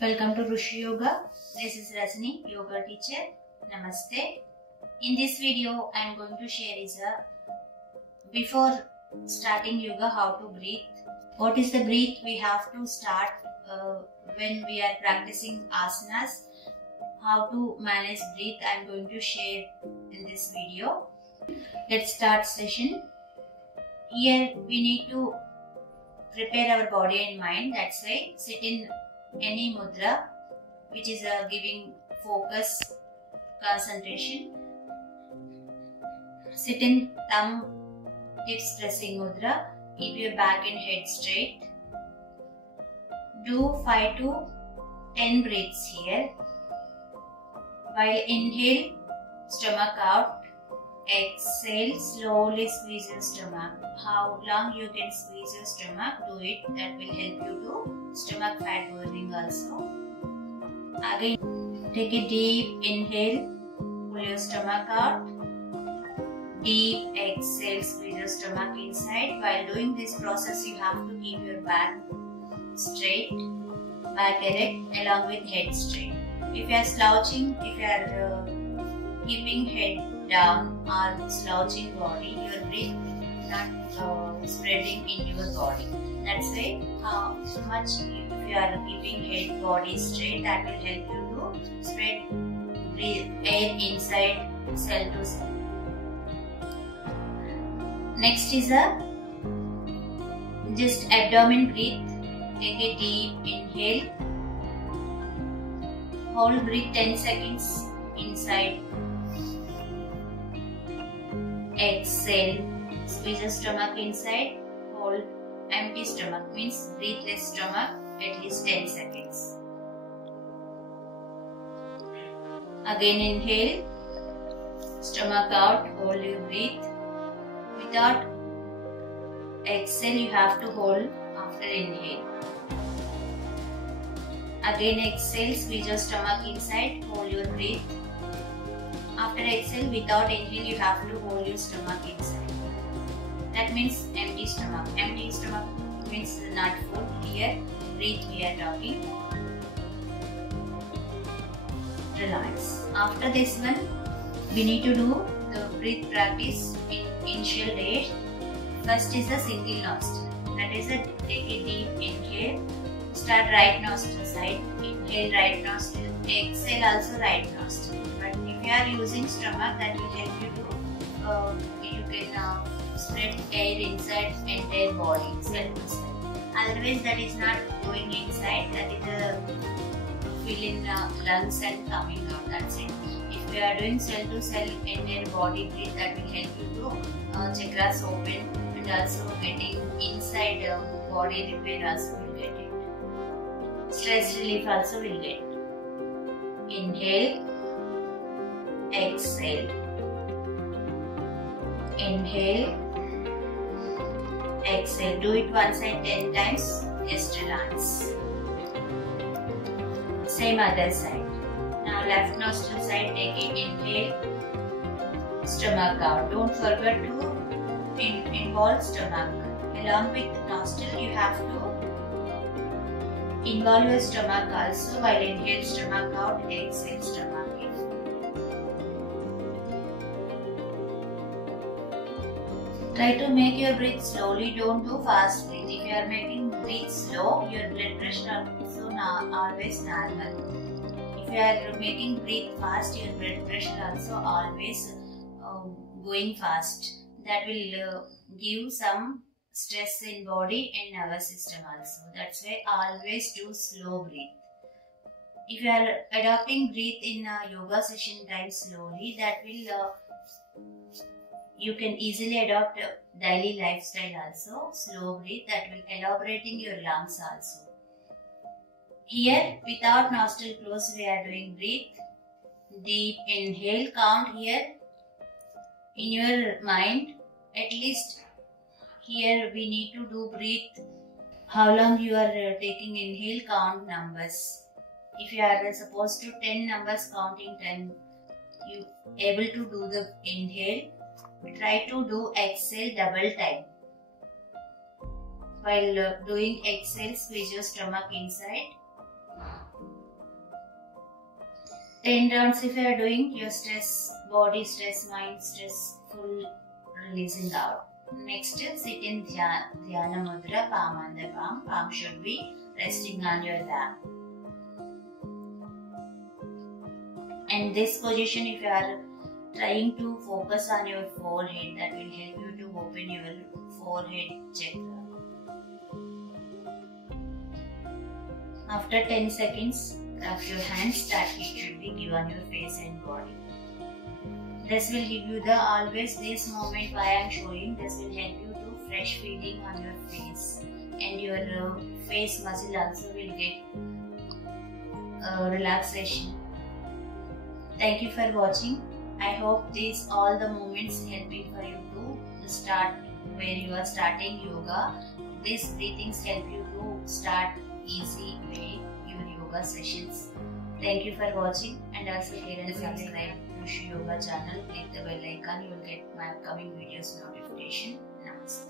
Welcome to Rushi Yoga. This is Rajni, yoga teacher. Namaste. In this video, I am going to share before starting yoga how to breathe. What is the breath we have to start when we are practicing asanas? How to manage breath I am going to share in this video. Let's start session. Here we need to prepare our body and mind. That's why sit in any mudra which is giving focus, concentration. Sit in thumb tips pressing mudra. Keep your back and head straight. Do 5 to 10 breaths here. While inhale, stomach out. Exhale, slowly squeeze your stomach. How long you can squeeze your stomach, do it. That will help you to stomach fat burning also. Again, take a deep inhale, pull your stomach out. Deep exhale, squeeze your stomach inside. While doing this process, you have to keep your back straight, back erect along with head straight. If you are slouching, if you are keeping head down or slouching body, your breath not spreading in your body. That's why how much if you are keeping head body straight, that will help you to spread air inside cell to cell. Next is just abdomen breath. Take a deep inhale. Hold breath 10 seconds inside. Exhale. Squeeze the stomach inside. Hold empty stomach, means breathless stomach, at least 10 seconds. Again inhale. Stomach out. Hold your breath. Without exhale, you have to hold after inhale. Again exhale. Squeeze your stomach inside. Hold your breath. After exhale, without inhale, you have to hold your stomach inside. That means empty stomach. Empty stomach means not full. Here, breathe we are talking. Relax. After this one, we need to do the breath practice in initial days. First is a single nostril. That is take a deep inhale. Start right nostril side. Inhale right nostril. Exhale also right nostril. But if you are using stomach, that will help you to you can spread air inside entire body, cell to cell. Otherwise, that is not going inside. That is fill in lungs and coming out. That's it. If you are doing cell to cell entire body breath, that will help you to chakras open and also getting inside body repair also will get it. Stress relief also will get. Inhale. Exhale. Inhale. Exhale. Do it one side 10 times. Just relax. Same other side. Now left nostril side. Take it. Inhale. Stomach out. Don't forget to involve stomach. Along with nostril, you have to involve your stomach also. While inhale stomach out, exhale stomach in. Try to make your breath slowly, don't do fast breath. If you are making breath slow, your blood pressure also always normal. If you are making breath fast, your blood pressure also always going fast. That will give some stress in body and nervous system also. That's why always do slow breath. If you are adopting breath in a yoga session time slowly, that will you can easily adopt a daily lifestyle also. Slow breath, that will elaborating your lungs also. Here, without nostril closed, we are doing breath. Deep inhale, count here in your mind. At least here we need to do breath. How long you are taking inhale, count numbers. If you are supposed to 10 numbers counting 10, you able to do the inhale. Try to do exhale double time. While doing exhale, squeeze your stomach inside. 10 rounds if you are doing, your stress, body stress, mind stress, full releasing out. Next, sit in Dhyana Mudra, palm on the palm. Palm should be resting on your lap. And this position, if you are trying to focus on your forehead, that will help you to open your forehead chakra. After 10 seconds, grab your hands that it should be given your face and body. This will give you the always this moment why I am showing. This will help you to fresh feeling on your face, and your face muscle also will get relaxation. Thank you for watching. I hope these all the movements helping for you to start where you are starting yoga. These breathings help you to start easy way your yoga sessions. Thank you for watching, and also share and subscribe to Shu Yoga channel. Click the bell icon. You will get my upcoming videos notification. Namaste.